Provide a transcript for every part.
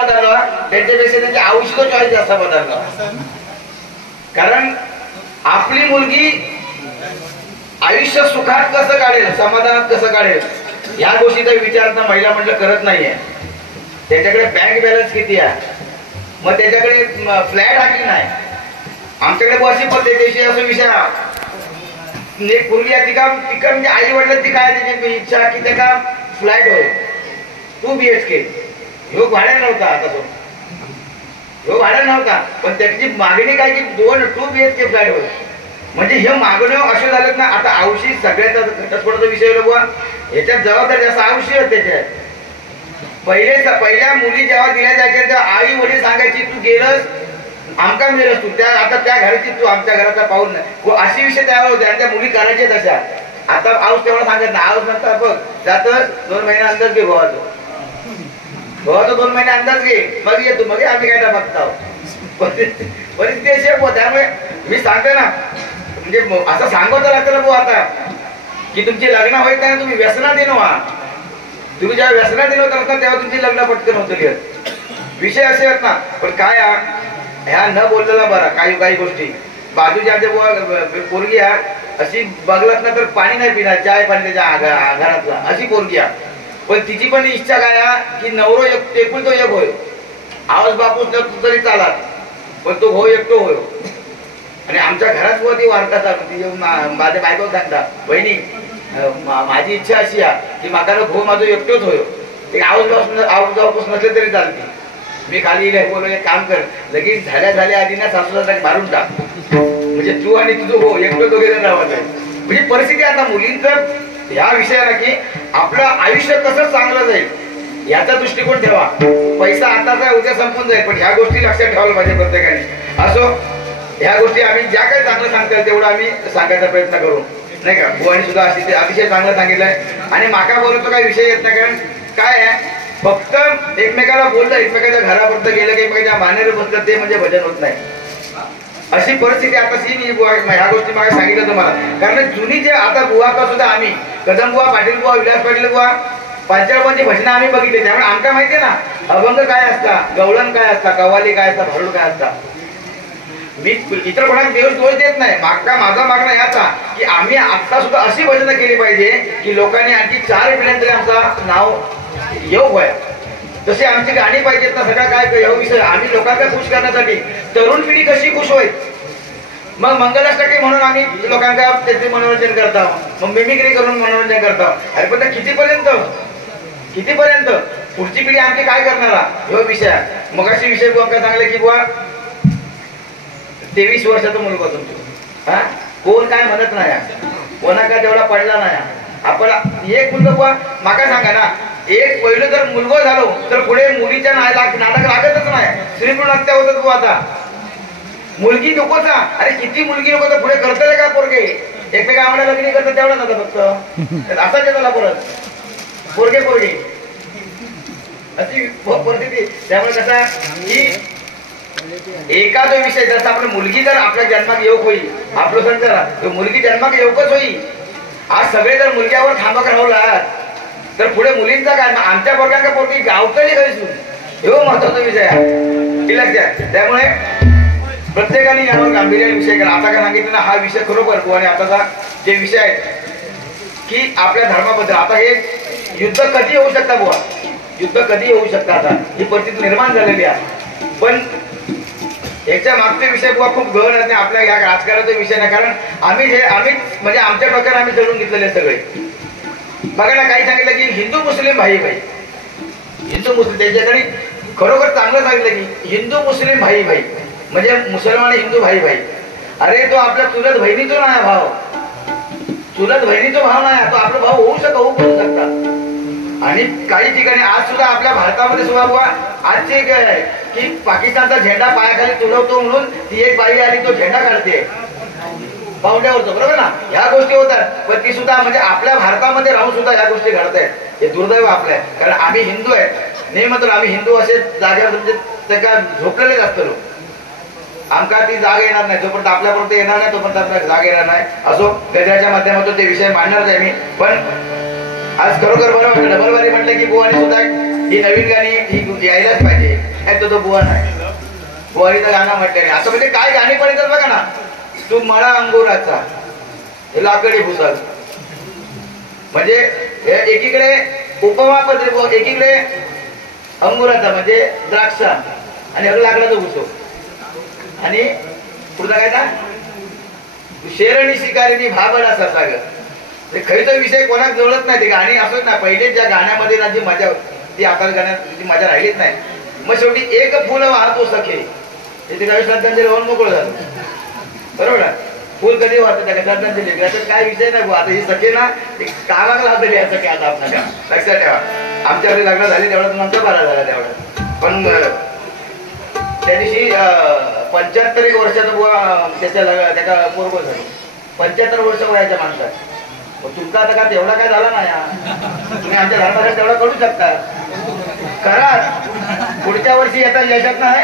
त्यांच्यापेक्षा त्यांची औषध चॉईस जास्त बदलला. कारण आपली मुलगी आयुष्य सुखात कसं काढेल, समाधानात कसं काढेल या गोष्टीचा विचार तर महिला मंडळ करत नाहीये. त्याच्याकडे बँक बॅलन्स किती आहे, मग त्याच्याकडे फ्लॅट आहे की नाही. आमच्याकडे अशी पद्धती असं विषय एक पूर्वी तिका म्हणजे आई वडिलांची काय त्याची इच्छा की त्याचा फ्लॅट होय 2 BHK. ह्यो भाड्याने नव्हता, आता तो ह्यो भाड्याने नव्हता, पण त्याची मागणी काय की 2 BHK फ्लॅट होय. म्हणजे हे मागण्या असे झालेत ना. आता औषधी सगळ्याचा घटस्फोटाचा विषय बुवा याच्यात जबाबदारी जास्त औषधी होते. त्याच्यात पहिल्या मुली जेव्हा दिल्या जायच्या तेव्हा आई वडील सांगायची तू गेलस आमका मिळेलस तू त्या आता त्या घराची तू आमच्या घराचा पाहून नाही अशी विषय त्यावर होते. आणि त्या मुली करायच्या तशा. आता आऊस तेवढा सांगत ना आऊस म्हणता बघ जात 2 महिना अंदाज घे भावाचं 2 महिने अंदाज घे मग येतो मग आम्ही काय बघता. परिस्थिती अशी आहे. त्यामुळे मी सांगते ना म्हणजे असं सांगतो लागतं ना भाऊ आता की तुमची लग्न होईल ना तुम्ही व्यसना देणं व्हा. तुम्ही जेव्हा व्यसना देणं होत ना तेव्हा तुमची लग्न पटकन होतं. विषय असे आहेत ना. पण काय ह्या न बोललेला बरा. काही गोष्टी बाजूच्या आमच्या पोरगी अशी बघलात ना तर पाणी नाही पिणार चाय पाणी त्याच्या घरातला अशी पोरगी आहे. पण तिची पण इच्छा काय की नवरो एकूण तो एक होय. आवाज बापूस न तू तरी चालात पण तो हो एकटो होय. आणि आमच्या घरात ती वार्ता चालू माझ्या बायको सांगता बहिणी माझी इच्छा अशी आहे की माका भाऊ माझं एकटोच होय. एक आवाज बापूस नसले तरी चालते. मी खाली बोललो एक काम कर लगेच झाल्या आधी ना सासूला मारून टाक म्हणजे तू आणि तुझं हो एकटो दोघे जण राहत आहे. म्हणजे परिस्थिती आता मुलींचं ह्या विषयाला की आपलं आयुष्य कसं चांगलं जाईल याचा दृष्टिकोन ठेवा. पैसा आताचा उद्या संपून जाईल पण ह्या गोष्टी लक्षात ठेवायला पाहिजे प्रत्येकाने. असो ह्या गोष्टी आम्ही ज्या काही चांगलं सांगता तेवढं आम्ही सांगायचा प्रयत्न करू नाही का. बुवानी सुद्धा अतिशय चांगलं सांगितलंय. आणि माका बोलतो काही विषय येत नाही. कारण काय आहे फक्त एकमेकाला बोललं एकमेकाच्या घरापर्यंत गेलं की एकमेकाच्या मानेर बसलं ते म्हणजे भजन होत नाही. अशी परिस्थिती आता ह्या गोष्टी मला सांगितलं तुम्हाला. कारण जुनी जे आता बुवा सुद्धा आम्ही कदम बुवा पाटील बुवा विलास पाटील बुवा पंचाळबांची भजनं आम्ही बघितली. त्यामुळे आमका माहितीये ना अभंग काय असता, गवळण काय असता, कव्वाली काय असता, भारुड काय असता. मी इतर कोणाला देव दोष देत नाही. माझा मागणं याचा की आम्ही आता सुद्धा अशी भजनं केली पाहिजे की लोकांनी आणखी 4 पिढ्यांनी तरी आमचं नाव येऊ होय. तसे आमची गाणी पाहिजेत ना. सगळं काय विषय आम्ही लोकांना खुश करण्यासाठी तरुण पिढी कशी खुश होईल. मग मंगलाष्टकी म्हणून आम्ही लोकांना त्याचे मनोरंजन करतो. मग मिमिक्री करून मनोरंजन करतो. अरे पण कितीपर्यंत पुढची पिढी आमची काय करणार हा विषय. मग अशी विषय बुवा सांगले की बुवा 23 वर्षाचा मुलगा तुमचा कोण काय म्हणत नाही कोणा काय तेवढा पडला नाही. आपण एक मुलगा बुवा माका सांगा ना एक पहिलं जर मुलगा झालो तर पुढे मुलीच्या नाटक लागतच नाही. स्त्रीभ्रूण हत्या होतात बुवा. आता मुलगी नकोचा अरे किती मुलगी नको तर पुढे करतले का पोरगे एकमेका आम्हाला लग्न करतात तेवढा नव्हता फक्त असाच येतो पोरगे अशी परिस्थिती. त्यामुळे कसा की एखादा विषय जसा आपण मुलगी जर आपल्या जन्मात येऊ होईल आपलं संसार मुलगी जन्मात येऊकच होईल. आज सगळे जर मुलग्यावर थांबक राहला तर पुढे मुलींचा काय आमच्या वर्गाच्या पोरगी गावतली करीसून हे महत्वाचा विषय आहे लक्षात. त्यामुळे प्रत्येकाने यावर गांभीर्याने विषय करा. आता काय सांगितलं ना हा विषय खरोखर आणि आताचा जे विषय आहे की आपल्या धर्माबद्दल आता हे युद्ध कधी होऊ शकता बुवा युद्ध कधी होऊ शकतं. आता ही परिस्थिती निर्माण झालेली आहे. पण याच्या मागचे विषय बुवा खूप गहन आहेत. आपल्या या राजकारणाचा विषय नाही. कारण आम्ही म्हणजे आमच्या प्रकारे आम्ही जळून घेतलेले सगळे बघा ना. काही सांगितलं की हिंदू मुस्लिम भाई हिंदू मुस्लिम त्याच्याकडे खरोखर चांगलं सांगितलं की हिंदू मुस्लिम भाई म्हणजे मुसलमान हिंदू भाई. अरे तो आपल्या चुलत बहिणीचा नाही भाव चुलत बहिणीचा भाव नाही तो आपला भाव होऊ शकता. आणि काही ठिकाणी आज सुद्धा आपल्या भारतामध्ये सुद्धा बुवा आजची एक आहे की पाकिस्तानचा झेंडा पायाखाली तुडवतो म्हणून ती एक बाई आली तो झेंडा काढते पावड्यावरतो बरोबर ना. ह्या गोष्टी होतात पण ती सुद्धा म्हणजे आपल्या भारतामध्ये राहून सुद्धा ह्या गोष्टी घडत आहेत. हे दुर्दैव आपल्या. कारण आम्ही हिंदू आहे नाही मात्र आम्ही हिंदू असे जागेवर म्हणजे ते का झोपलेलेच असतो. आमका ती जागा येणार नाही जोपर्यंत आपल्यापर्यंत येणार नाही तोपर्यंत आपल्याला जागा येणार नाही. असो गजराच्या माध्यमातून ते विषय मांडणारच आहे मी. पण आज खरोखर बरं वाटलं डबल बारी म्हटलं की बुवानी सुद्धा ही नवीन गाणी ही यायलाच पाहिजे. काय तो बुवा नाही, बुवारीचं गाणं म्हटलं नाही असं. म्हणजे काय गाणी पण येतात बघा ना, तू मळा अंगुराचा लाकडी भुसाल, म्हणजे एकीकडे उपमा पद्धती, एकीकडे अंगुराचा म्हणजे द्राक्षा आणि लाकडाचं भुसो, आणि पुढचा काय ना शेरणी शिकारीनी भाबड असा सागर. खरीचा विषय कोणाक जुळत नाही. ते गाणी असत ना पहिले ज्या गाण्यामध्ये ना जी मजा ती आता गाण्यात मजा राहिलीच नाही. मग शेवटी एक फुल वाहतो सखे, ते काही श्रद्धांजली होऊन मोकळं झालं, बरोबर ना. फुल कधी वाहतं त्या श्रद्धांजली, त्याच्यात काय विषय नाही. आता ही सखे ना कामाला लावलेली आहे सखे. आता आपल्याला लक्षात ठेवा, आमच्याकडे लग्न झाले तेवढा नंतर बारा झाला तेवढा, पण त्या दिवशी 75 वर्षाचा बुवा त्याच्या पोरगं झालं. 75 वर्ष वयाच्या माणसात. तुमचा आता का तेवढा काय झाला नाही, तुम्ही आमच्या धर्मासाठी तेवढा करू शकता, करा. पुढच्या वर्षी येता यशात नाही.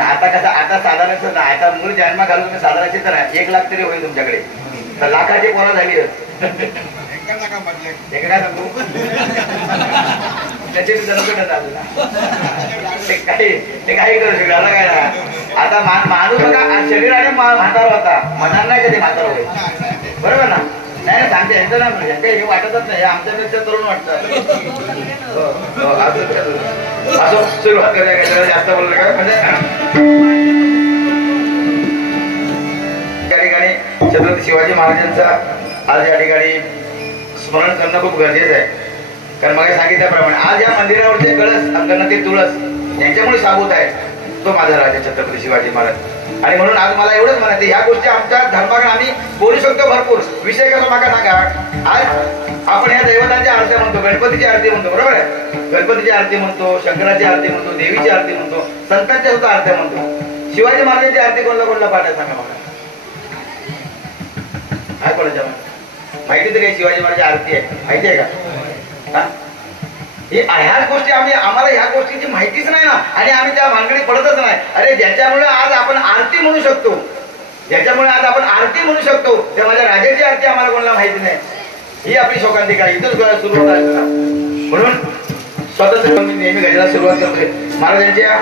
आता कसं आता साधारण आता मूळ जन्म घालून तुम्ही साधारण तर 1 लाख तरी होईल तुमच्याकडे, तर लाखाची पोरं झाली त्याचे काही करू शकतो. आता काय ना, आता माणूस बघा शरीराने म्हातारा होता, मनात नाही कधी म्हातारा होईल, बरोबर ना. नाही सांगते यांचं ना हे वाटतच नाही, आमच्यापेक्षा तरुण वाटतं. असं सुरुवात करायला जास्त बोललं का, म्हणजे त्या ठिकाणी छत्रपती शिवाजी महाराजांचा आज या ठिकाणी स्मरण करणं खूप गरजेचं आहे. कारण मला सांगितल्याप्रमाणे आज या मंदिरावरचे कळस, अंगणातील तुळस यांच्यामुळे साबूत आहे तो माझा राजा छत्रपती शिवाजी महाराज. आणि म्हणून आज मला एवढंच म्हणायचं, ह्या गोष्टी आमच्या धर्माकडे आम्ही बोलू शकतो भरपूर. विषय कसा मागा सांगा, आज आपण या दैवतांची आरती म्हणतो, गणपतीची आरती म्हणतो, बरोबर आहे. गणपतीची आरती म्हणतो, शंकराची आरती म्हणतो, देवीची आरती म्हणतो, संतांच्या सुद्धा आरत्या म्हणतो. शिवाजी महाराजांची आरती कोणला पाठायला सांगा मला, काय कोणाच्या माहिती तर काही शिवाजी महाराजांची आरती आहे, माहिती आहे का? ह्याच गोष्टी आम्हाला ह्या गोष्टीची माहितीच नाही ना, आणि आम्ही त्या भानगडीत पडतच नाही. अरे ज्याच्यामुळे आज आपण आरती म्हणू शकतो, ज्याच्यामुळे आज आपण आरती म्हणू शकतो, त्या माझ्या राजाची आरती आम्हाला कोणाला माहिती नाही. ही आपली शोकांतिका इथंच सुरू होत आहे. म्हणून स्वतःच मी नेहमी गजराला सुरुवात करतोय, महाराजांच्या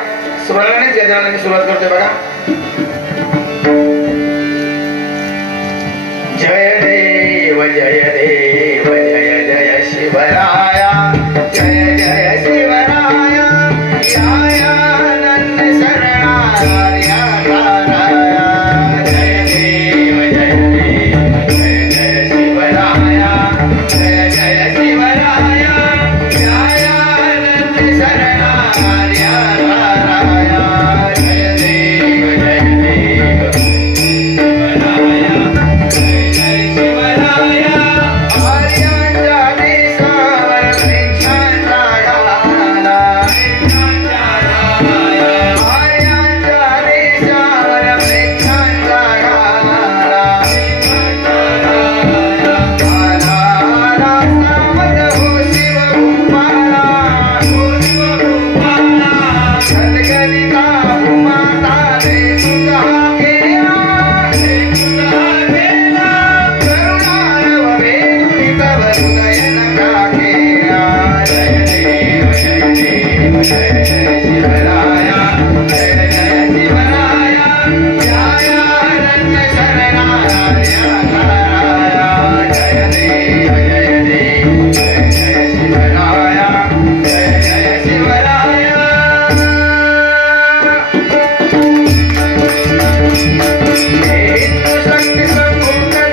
स्मरणानेच गजराला मी सुरुवात करतोय बघा. जय देव जय देव जय जय शिवराया, जय जय शिवराया, यानंद शरणार्या ताराया. जय देव जय देव जय जय शिवराया, जय जय शिवराया, यानंद शरणार्या ताराया. जय देव जय देव शिवराया, जय जय शिवराया.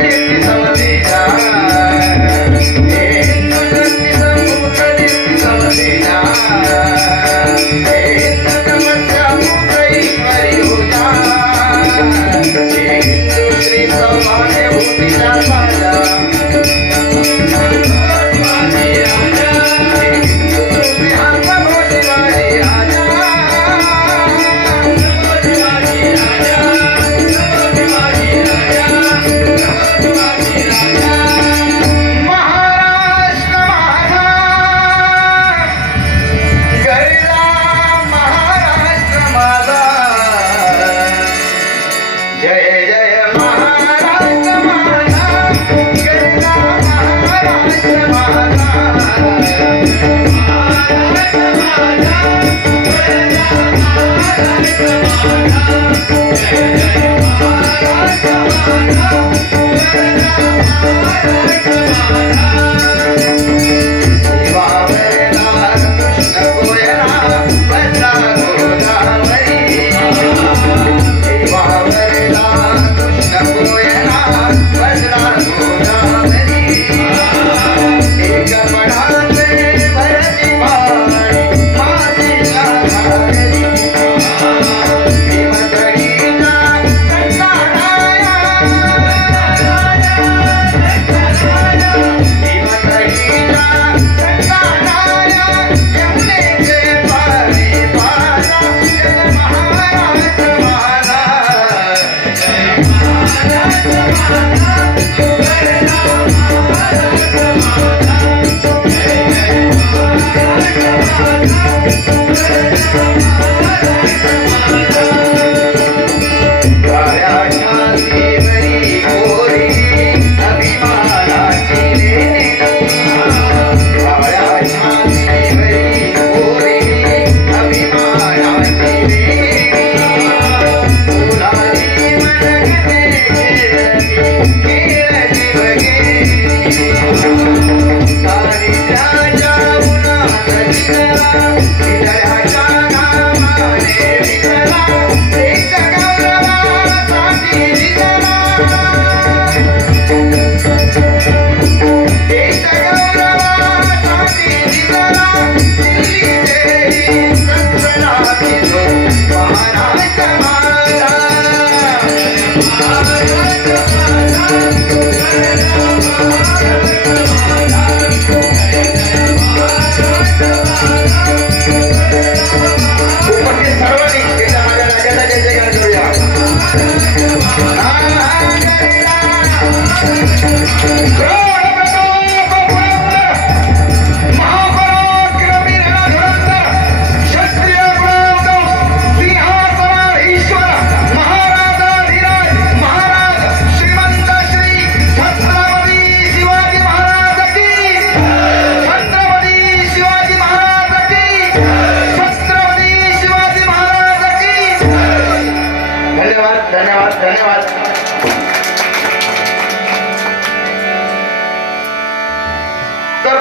आर्यांच्या देशावर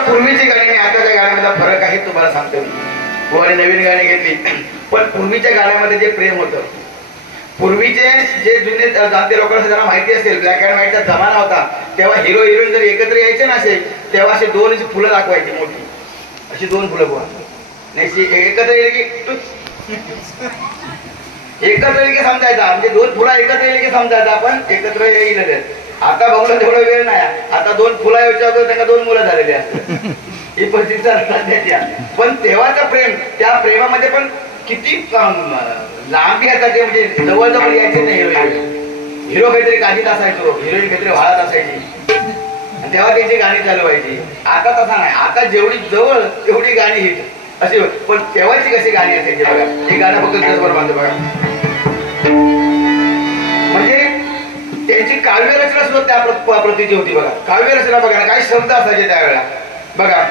पूर्वीची गाणी आणि आताच्या गाण्यामधला फरक आहे तुम्हाला सांगतो मी. गोवाने नवीन गाणी घेतली, पण पूर्वीच्या गाण्यामध्ये जे प्रेम होतं, पूर्वीचे जे जुने जाणते लोकांना ज्यांना माहिती असेल, ब्लॅक अँड व्हाईटचा जमाना होता, तेव्हा हिरो हिरोईन जर एकत्र यायचे ना असे, तेव्हा असे दोन फुलं दाखवायची मोठी, अशी दोन फुलं बुवा नाही, एकत्र येईल की एकत्र येईल की समजायचा, म्हणजे दोन फुला एकत्र येईल की समजायचा आपण एकत्र येईल. आता बघलं तेवढा वेळ नाही, आता दोन फुला यायच्या त्यांना दोन मुलं झालेली असतात, ही परिस्थिती. पण तेव्हाचं प्रेम, त्या प्रेमामध्ये पण किती लांबी असायचे, म्हणजे जवळजवळ यायचे नाही. हिरो काहीतरी काढीत असायचो, हिरोईन काहीतरी वाळत असायची, तेव्हा त्याची गाणी चालू व्हायची. आता तसा नाही, आता जेवढी जवळ तेवढी गाणी हिट अशी. पण तेव्हाची कशी गाणी असायची बघा, हे गाणं फक्त दिवसभर बांधतो बघा. म्हणजे त्यांची काव्यरचना सुद्धा त्या प्रतीची होती बघा. काव्यरचना बघा, काही शब्द असायचे त्यावेळेला बघा.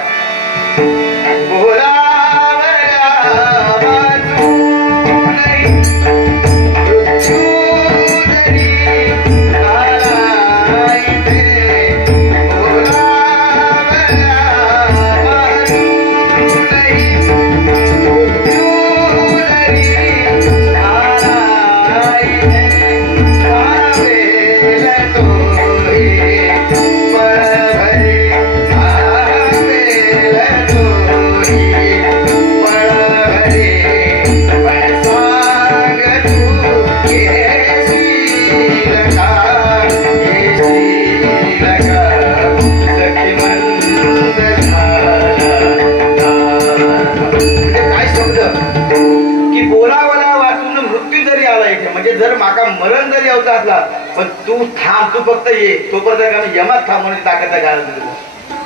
मरण जरी यावचा असला, पण तू थांब, तू फक्त ये, तोपर्यंत आम्ही यमात थांब म्हणून ताकद घालत,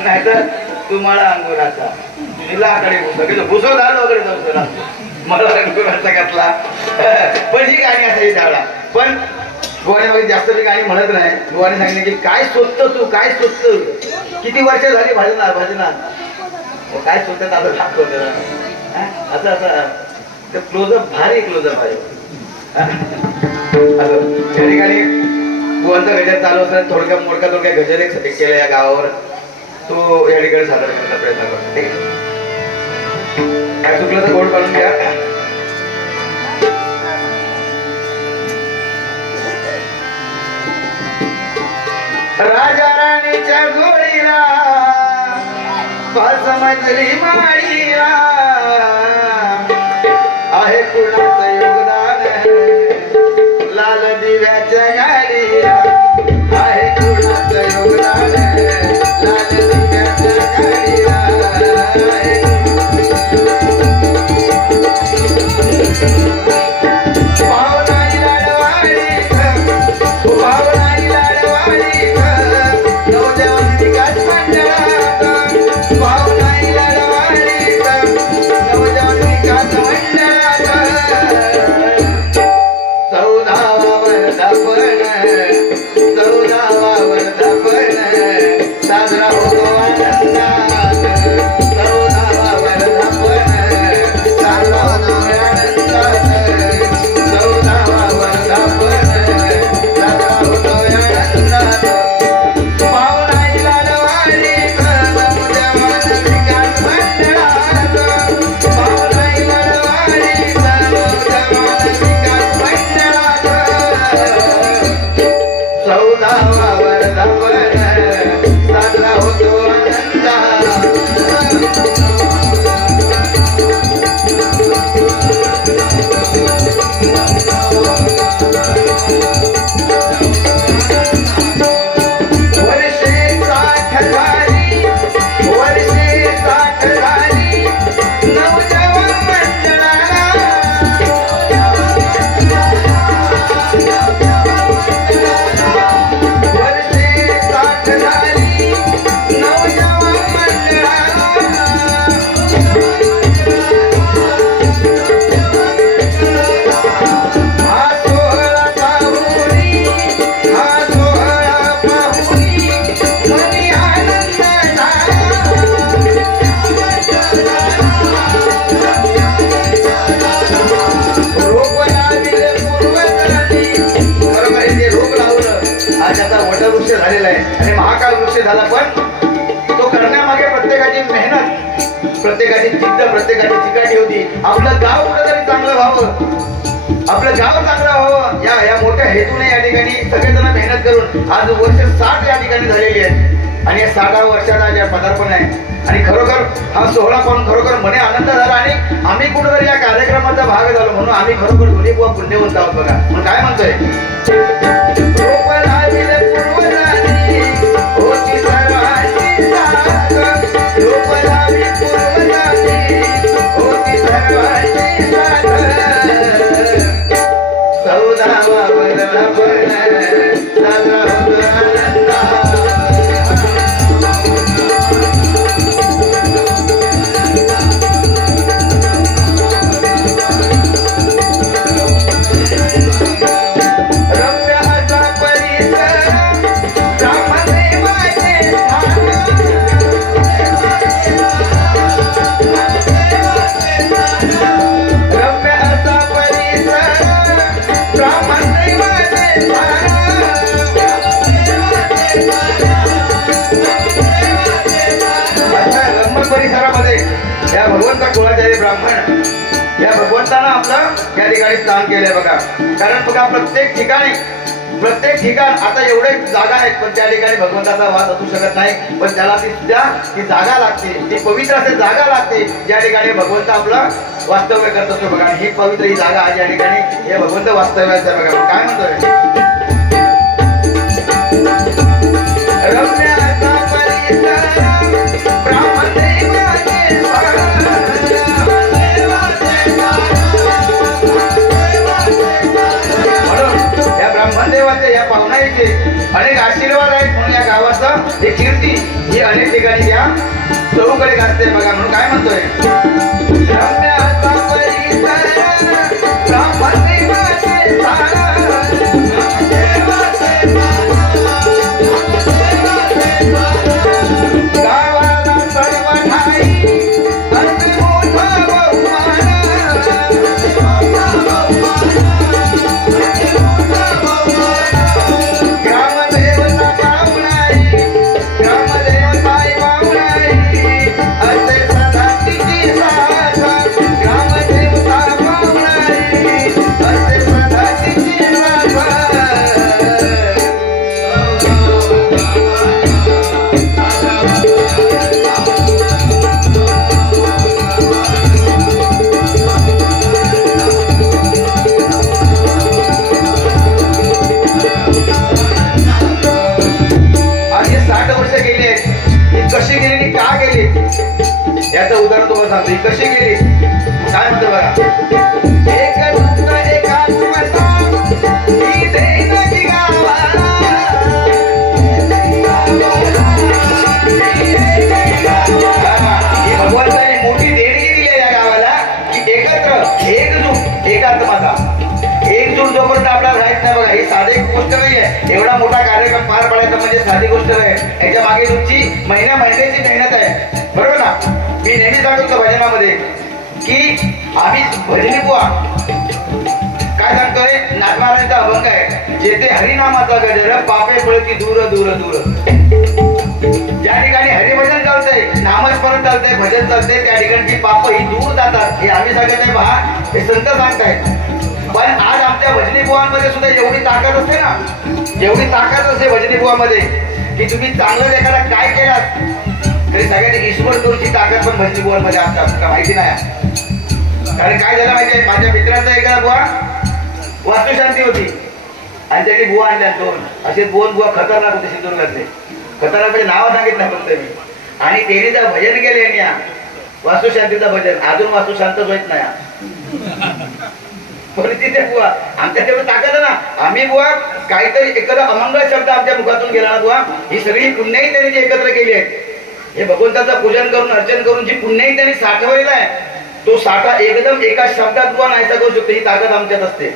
नाहीतर तू मला अंगुराचा निलाकडे भुसो झालं वगैरे जाऊ मला अंगुराचा घातला. पण ही गाणी असायची त्यावेळेला. पण गोवाने जास्त मी गाणी म्हणत नाही. गोवाने सांगितलं की काय शोधत तू, काय शोधत, किती वर्ष झाली भाजनात काय शोधत आता दाखवत असं असं. ते क्लोजअप भारी क्लोजअप आहे. त्या ठिकाणी गोवांचा गजर चालू असताना थोडक्या मोडक्या गजर एक केला या गावावर, तो या ठिकाणी सादर करण्याचा प्रयत्न करतो. काय चुकलं तर गोड काढून घ्या. राजा राणीच्या जोडीला पाच मजली माळीला आहे कुणाचं योगदान, लाल दिव्याच्या गाडीला आहे कुणाचं योगदान, लाल दिव्याच्या गाडीला पावनाई लाडवाडी, पावनाई लाडवाडी, नवदेवन विकास मंडळात, पावनाई लाडवाडी, नवदेवन विकास मंडळात, चौदावा वर्धापन साजरा होतो आनंदात, 14वा वर्धापन साजरा होतो आनंदात, 14वा वर्धापन साजरा होतो आनंदात. पावनाई लाडवाडी, नवदेवन विकास मंडळात, पावनाई लाडवाडी, नवदेवन विकास मंडळात, 14वा वर्धापन साजरा होतो झाला, पण तो करण्यामागे प्रत्येकाची मेहनत, प्रत्येकाची जिद्द, प्रत्येकाची चिकाटी होती. आपलं गाव कुठेतरी चांगलं व्हावं, आपलं गाव चांगलं व्हावं या मोठ्या हेतूने या ठिकाणी सगळेजण मेहनत करून आज वर्ष 60 या ठिकाणी झालेली आहेत आणि या 60व्या वर्षाचा जे पदार्पण आहे आणि खरोखर हा सोहळा पाहून खरोखर मने आनंद झाला आणि आम्ही कुठेतरी या कार्यक्रमाचा भाग झालो म्हणून आम्ही खरोखर दोन्ही बुवा पुण्यवंत आहोत. बघा मग काय म्हणतोय, या भगवंता कुळाचार्य ब्राह्मण या भगवंतानं आपलं या ठिकाणी स्थान केलंय. बघा कारण बघा प्रत्येक ठिकाण आता एवढे जागा आहेत पण त्या ठिकाणी भगवंताचा वास असू शकत नाही, पण त्याला ती जागा लागते, ती पवित्र असे जागा लागते ज्या ठिकाणी भगवंत आपलं वास्तव्य करत असतो. बघा ही पवित्र ही जागा आज या ठिकाणी हे भगवंत वास्तव्याचं आहे. बघा काय म्हणतोय, देवाचे या पाहुण्याचे अनेक आशीर्वाद आहेत म्हणून या गावाचं हे कीर्ती ही अनेक ठिकाणी या चौकडे गाजते. बघा म्हणून काय म्हणतोय, याचं उदाहरण तुम्हाला सांगतो कशी गेली. काय म्हणतो बघा, भगवंताने मोठी देणगी दिली या गावाला की एकजूट एकात्मता एकजूट जोपर्यंत आपल्याला राहत नाही. बघा ही साधी गोष्ट नाहीये, एवढा मोठा कार्यक्रम पार पाडायचा म्हणजे साधी गोष्ट नाही. याच्या मागे तुमची महिन्याची मेहनत आहे, बरोबर ना. मी नेहमी सांगतो भजनामध्ये की आम्ही भजनी बुवा काय सांगतोय, नागनारायणचा अभंग आहे, जेथे हरिनामाचा गजर पापे पळती दूर दूर दूर. ज्या ठिकाणी हरिभजन चालतंय, नामस्मरण चालतंय, भजन चालतंय त्या ठिकाणची पाप ही दूर जातात. हे आम्ही सांगत नाही पहा, हे संत सांगतायत. पण आज आमच्या भजनी बुवांमध्ये सुद्धा एवढी ताकद असते ना, एवढी ताकद असते भजनी बुवामध्ये की तुम्ही चांगलं एखादा काय केलात तरी सगळ्यांनी ईश्वर करूची ताकद पण भजनी बुवांमध्ये असतात का माहिती नाही. कारण काय झालं माहिती आहे, माझ्या मित्राचा एका बुवा वास्तुशांती होती आणि त्यांनी बुवा आणल्या 2 असे 2 बुवा खतरनाक होते सिंधुदुर्गातले. खतरनाक म्हणजे नाव सांगितलं फक्त मी. आणि तेरीचं भजन केले यांनी, वास्तुशांतीचं भजन. अजून वास्तू शांतच होत नाही. पण तिथे बुवा आमच्या तेवढं ताकद ना, आम्ही बुवा काहीतरी एखादा अमंगळ शब्द आमच्या मुखातून गेला ना बुवा, ही सगळी पुण्याही त्यांनी जी एकत्र केली आहे, हे भगवंताचं पूजन करून अर्चन करून जी पुण्याही त्यांनी साठवलेला आहे, तो साठा एकदम एका शब्दात बुवा नाहीसा करू शकतो. ही ताकद आमच्यात असते.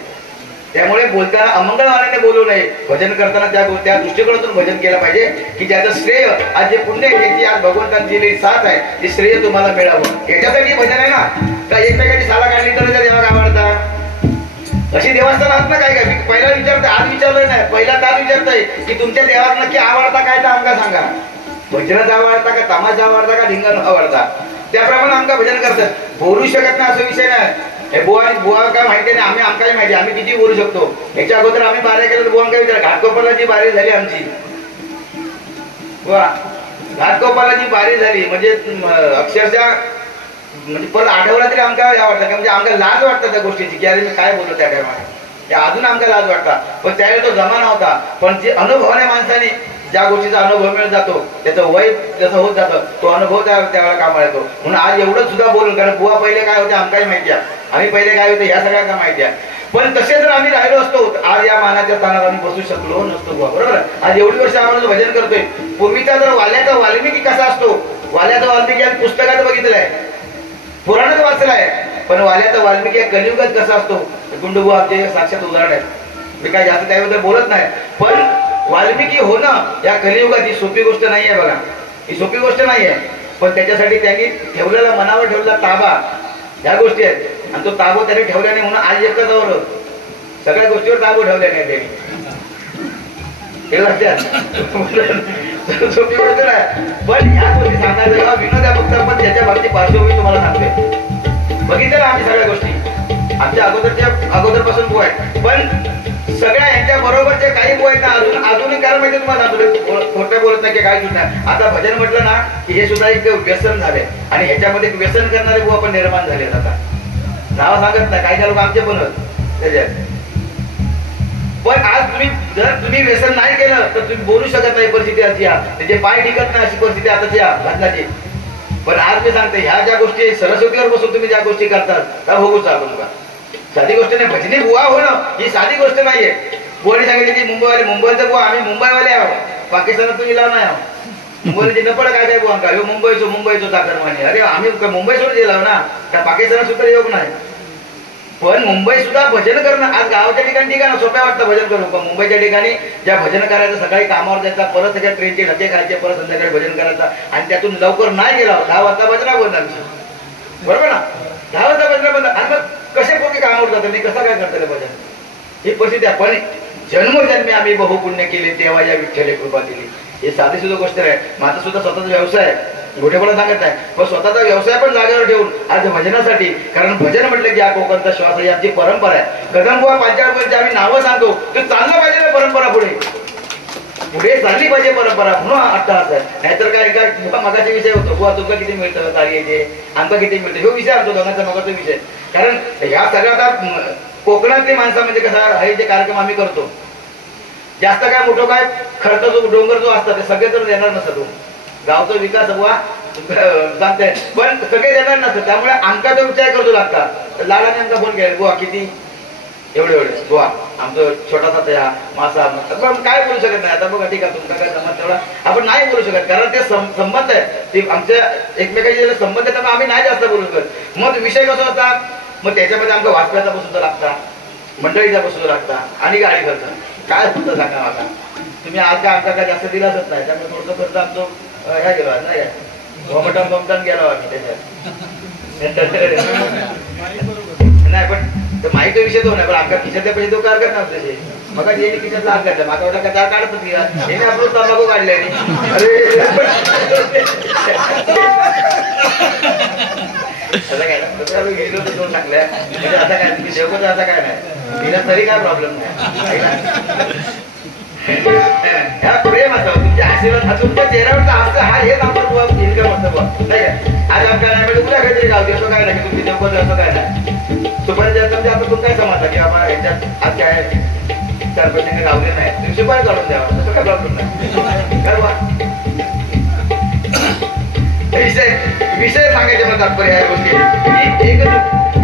त्यामुळे बोलताना अमंगळ वाण्याने बोलू नये, भजन करताना त्या दृष्टिकोनातून भजन केलं पाहिजे की ज्याचं श्रेय आज जे पुण्य याची आज भगवंतांची दिलेली साथ आहे ते श्रेय तुम्हाला मिळावं. याच्यासाठी भजन आहे ना, का एकमेकाची साला काढली तर देवाला आवडतात अशी देवस्थान आहात ना. काय काय पहिला विचारतंय, आज विचारलं नाही, पहिला तास विचारतंय की तुमच्या देवात नक्की आवडता काय तर आमका सांगा. भजनात आवडता का तमाशा आवडता का ढिंगाण आवडता त्याप्रमाणे आमका भजन करतात बोलू शकत नाही असा विषय नाही हे बुवा काय माहिती नाही आम्ही आमकाही माहिती आम्ही किती बोलू शकतो याच्या अगोदर आम्ही बाऱ्या केलं बुवा काय विचार घाटकोपरला बारी झाली आमची वा घाटकोपरला बारी झाली म्हणजे अक्षरशः म्हणजे परत आठवला तरी आमका आवडतं म्हणजे आमका लाज वाटतं त्या गोष्टीची की अरे मी काय बोललो त्या टायमाला अजून आमका लाज वाटता पण त्यावेळेला तो जमाना होता पण जे अनुभवाने माणसाने ज्या गोष्टीचा अनुभव मिळत जातो त्याचं वय जसं होत जातं तो अनुभव त्यावेळेला कामाला येतो म्हणून आज एवढं सुद्धा बोलून कारण बुवा पहिले काय होते आमकाही माहिती आहे आम्ही पहिले काय होते ह्या सगळ्यांना माहिती आहे पण तसे जर आम्ही राहिलो असतो आज या मानाच्या स्थानावर आम्ही बसू शकलो नसतो बुवा बरोबर आज एवढी वर्ष आम्हाला भजन करतोय पूर्वीचा जर वाल्याचा वाल्मिकी कसा असतो वाल्याचा वाल्मिकी आज पुस्तकात बघितलंय पुराणात वाचलाय पण वाल्याचा वाल्मिकी कलियुगात कसा असतो गुंडबुवा आमचे साक्षात उदाहरण आहेत मी काय जास्त त्याबद्दल बोलत नाही पण वाल्मिकी होणं या कलियुगात ही सोपी गोष्ट नाही आहे बघा ही सोपी गोष्ट नाही आहे पण त्याच्यासाठी त्यांनी ठेवलेला मनावर ठेवलेला ताबा ह्या गोष्टी आहेत आणि तो ताबा त्यांनी ठेवल्याने म्हणून आज एकच सगळ्या गोष्टीवर ताबा ठेवल्याने त्यांनी हे लक्षात सोपी गोष्ट नाही पण ह्या गोष्टी सांगायचं किंवा विनोद फक्त पण त्याच्या बाबतीत पार्श्वभूमी तुम्हाला सांगते बघितलं ना आम्ही सगळ्या गोष्टी आमच्या अगोदरपासून बुवा आहेत पण सगळ्या यांच्या बरोबरचे काही बुवा आहेत ना अजूनही कारण माहिती तुम्हाला खोटं बोलत नाही की काय सुद्धा आता भजन म्हटलं ना की हे सुद्धा एक व्यसन झाले आणि ह्याच्यामध्ये व्यसन करणारे बुवा पण निर्माण झाले आता नाव सांगत नाही काही लोक आमचे पण त्याच्यात पण आज तुम्ही व्यसन नाही केलं तर तुम्ही बोलू शकत नाही परिस्थिती अशी त्याचे पाय टिकत नाही अशी परिस्थिती आताची भजनाची पण आज मी सांगते ह्या ज्या गोष्टी सरस्वतीवर बसून तुम्ही ज्या गोष्टी करतात त्या होऊ चालू नका साधी गोष्ट नाही भजनी बुवा होणं ही साधी गोष्ट नाहीये बुवाने सांगितले की मुंबईचा बुवा आम्ही मुंबईवाले आहोत पाकिस्तानात तुम्ही लाव नाही आहोत मुंबईला न पड काय बुवा का मुंबईचो चाकरमानी अरे आम्ही मुंबई सोडून गेलो ना त्या पाकिस्तानात सुद्धा योग नाही पण मुंबई सुद्धा भजन करणं आज गावाच्या ठिकाणी सोप्या वाटतं भजन करू पण मुंबईच्या ठिकाणी ज्या भजन करायचं सकाळी कामावर जायचा परत त्याच्या ट्रेनचे धक्के खायचे परत संध्याकाळी भजन करायचा आणि त्यातून लवकर नाही गेला 10 वाजता भजना बंद आमची बरोबर ना 10 वाजता भजना बंद आणि मग कसे पोके कामावर जातात मी कसं काय करता भजन ही परिस्थिती आहे पण जन्मोजन्मी आम्ही बहुपुण्य केले तेव्हा या विठ्ठले कृपा केली हे साधी सुद्धा गोष्ट आहे माझा सुद्धा स्वतःचा व्यवसाय मोठेपणा सांगत आहे पण स्वतःचा व्यवसाय पण जागेवर ठेवून आज भजनासाठी कारण भजन म्हटलं की हा कोकणचा श्वास ही आमची परंपरा आहे कदमबुवा पंचायत आम्ही नावं सांगतो ते चाललं पाहिजे ना परंपरा पुढे चालली पाहिजे परंपरा म्हणून अट्टहास आहे नाहीतर काय मगाचा विषय होतो बुवा तुका किती मिळतं कार्याचे आमका किती मिळतं हे विषय आमचा दोघांचा मगाचा विषय कारण ह्या सगळ्या कोकणातली माणसं म्हणजे कसा हे जे कार्यक्रम आम्ही करतो जास्त काय मोठं काय खर्च जो डोंगर जो असतात ते सगळे तर देणार नसतं गावचा विकास बुवा सांगताय पण सगळे देणार नसतं त्यामुळे आमका तो विचार करतो लागतात लाडाने आमचा फोन केला बुवा किती एवढे बुवा आमचं छोटासा त्या मासा पण काय बोलू शकत नाही आता बघा ठीक आहे तुमचा काय संबंध तेवढा आपण नाही बोलू शकत कारण ते संबंध आहे ते आमच्या एकमेकांचे संबंध आहे आम्ही नाही जास्त बोलू शकत मग विषय कसा होता मग त्याच्यामध्ये आमचा वाचल्याचा बसून लागता मंडळीचा बसून लागता आणि गाडी खर्च काय होतं सांगा मला तुम्ही आज काय आमचा काय जास्त दिलाच नाही त्यामुळे थोडंसं खर्च आमचं ह्या गेलो नाही बमटन गेलो आम्ही त्याच्यात नाही पण माहिती विषय तो नाही पण आमच्या खिशातल्या पैसे तो कार करणार तसे मग जे खिशातला आग घातला माझा वाटला काय काढत होती हे आपलं तंबाखू काढले अरे असं काय ना गेलो तर दोन टाकल्या म्हणजे आता काय तुम्ही जेवतो असं काय नाही गेला तरी काय प्रॉब्लेम नाही ह्या प्रेम असं तुमच्या आशीर्वाद तुमच्या चेहऱ्यावरचा हास्य हा हेच आपण इन्कम असतं नाही काय आज आमच्या नाही उद्या काहीतरी गावते असं काय नाही तुमची जेवतो असं काय नाही सुपारी म्हणजे आता तुम्ही काय समजता की बाबा ह्याच्यात आज काय 4-5 गावले नाही तुम्ही सुपारी काढून द्यावा तसं काय प्रॉब्लेम नाही बरोबर विषय सांगायचे मला तात्पर्य ह्या गोष्टी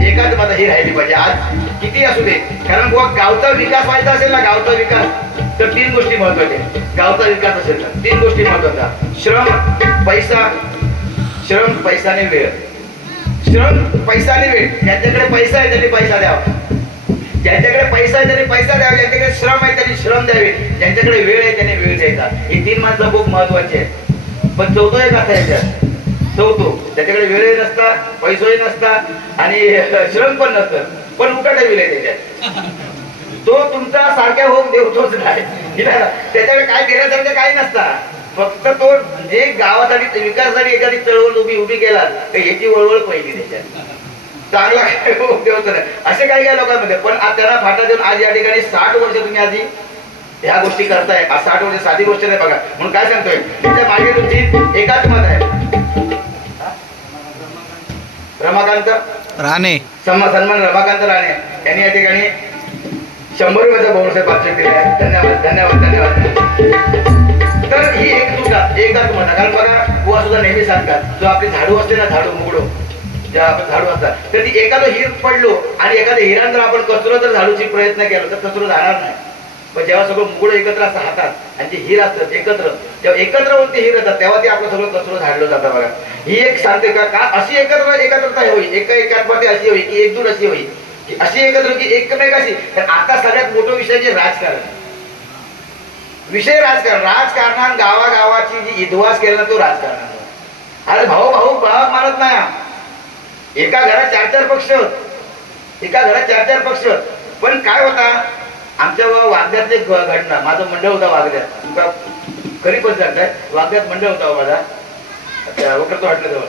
एकाच माझा ही राहिली पाहिजे आज किती असू दे कारण गावचा विकास व्हायचा असेल ना गावचा विकास तर 3 गोष्टी महत्वाच्या गावचा विकास असेल तर 3 गोष्टी महत्वाच्या श्रम पैसा आणि वेळ श्रम पैसा आणि वेळ ज्यांच्याकडे पैसा आहे त्यांनी पैसा द्यावा ज्यांच्याकडे पैसा आहे त्यांनी पैसा द्यावा ज्यांच्याकडे श्रम आहे त्यांनी श्रम द्यावे ज्यांच्याकडे वेळ आहे त्यांनी वेळ द्यायचा ही 3 माणसं खूप महत्वाची आहे पण चौथं एक असा याच्यात त्याच्याकडे वेळही नसता पैसाही नसता आणि श्रम पण नसतं पण उठाटा वेळ आहे त्याच्यात तो तुमचा सारख्या होऊन देवतोच नाही त्याच्याकडे काय देण्यासारखं काही नसता फक्त तो जे गावासाठी विकासासाठी एखादी चळवळ उभी केला तर याची वळवळ पहिली त्याच्यात चांगला उपयोग नाही. असे काही काही लोकांमध्ये पण त्यांना फाटा देऊन आज या ठिकाणी 60 वर्ष तुम्ही आधी ह्या गोष्टी करताय. 60 वर्ष साधी गोष्ट नाही बघा. म्हणून काय सांगतोय त्याच्या मागे तुमची एकात्मत आहे. रमाकांत राणे सन्मान रमाकांत राणे यांनी या ठिकाणी 100 रुपयाचा बोनस पाचशे दिले आहे. धन्यवाद धन्यवाद धन्यवाद. तर ही एकात्मत कारण बघा बुवा सुद्धा नेहमी सांगतात जो आपली झाडू असते ना झाडू मुगडो ज्या आपण झाडू असतात तर ती एखादं हिर पडलो आणि एखाद्या हिरान जर आपण कचरो जर झाडूची प्रयत्न केला तर कचरो जाणार नाही. पण जेव्हा सगळं मुगडं एकत्र असतं हातात आणि जे हिर असतात एकत्र जेव्हा एकत्र होऊन ते हिर येतात तेव्हा ते आपलं सगळं कचरो झाडलं जातं बघा. ही एक सांगते का अशी एकत्रता होईल एकात्मता अशी होईल की एकजूट अशी होईल की अशी एकत्र की एकमेकाशी. तर आता सगळ्यात मोठं विषय जे राजकारण राजकारणात गावागावाची जी इद्वास केला तो राजकारण. अरे भाऊ मानत नाही. एका घरात 4-4 पक्ष पण काय होता आमच्या वागद्यातले घटना माझं मंडळ होता वागद्यात तुमका खरी पण सांगताय वागद्यात मंडळ होता माझा वक्रतो हटल्याजवळ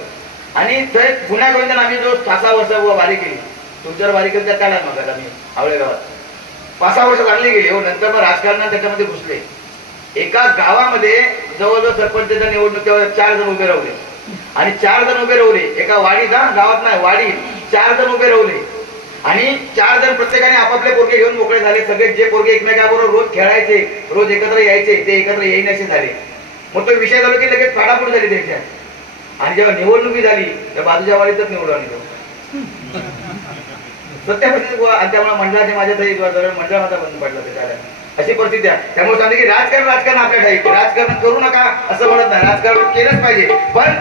आणि थंय पुण्या करून आम्ही जो 5-6 वर्ष वारी केली तुमच्यावर वारी केली त्या काळात मग आम्ही आवळे गावात 5-6 वर्ष लागली गेली. नंतर मग राजकारणात त्याच्यामध्ये घुसले. एका गावामध्ये जवळजवळ सरपंचाच्या निवडणुकीवर 4 जण उभे राहिले आणि 4 जण उभे राहिले एका वाडीत गावात नाही वाडी 4 जण उभे राहिले आणि 4 जण प्रत्येकाने आपापले पोरगे घेऊन मोकळे झाले. सगळे जे पोरगे एकमेकाबरोबर रोज खेळायचे रोज एकत्र यायचे ते एकत्र येईनासे झाले. मग तो विषय झाला की लगेच फाडाफूड झाली त्याच्या. आणि जेव्हा निवडणुकी झाली त्या बाजूच्या वाडीतच निवडून आणली सत्यापरिस्थिती आणि त्यामुळे मंडळाचे माझ्या तरी मंडळ माझा बंद पडला त्याला अशी परिस्थिती आहे. त्यामुळे सांगते की राजकारण आपल्या ठाई राजकारण करू नका असं म्हणत नाही. राजकारण केलंच पाहिजे पण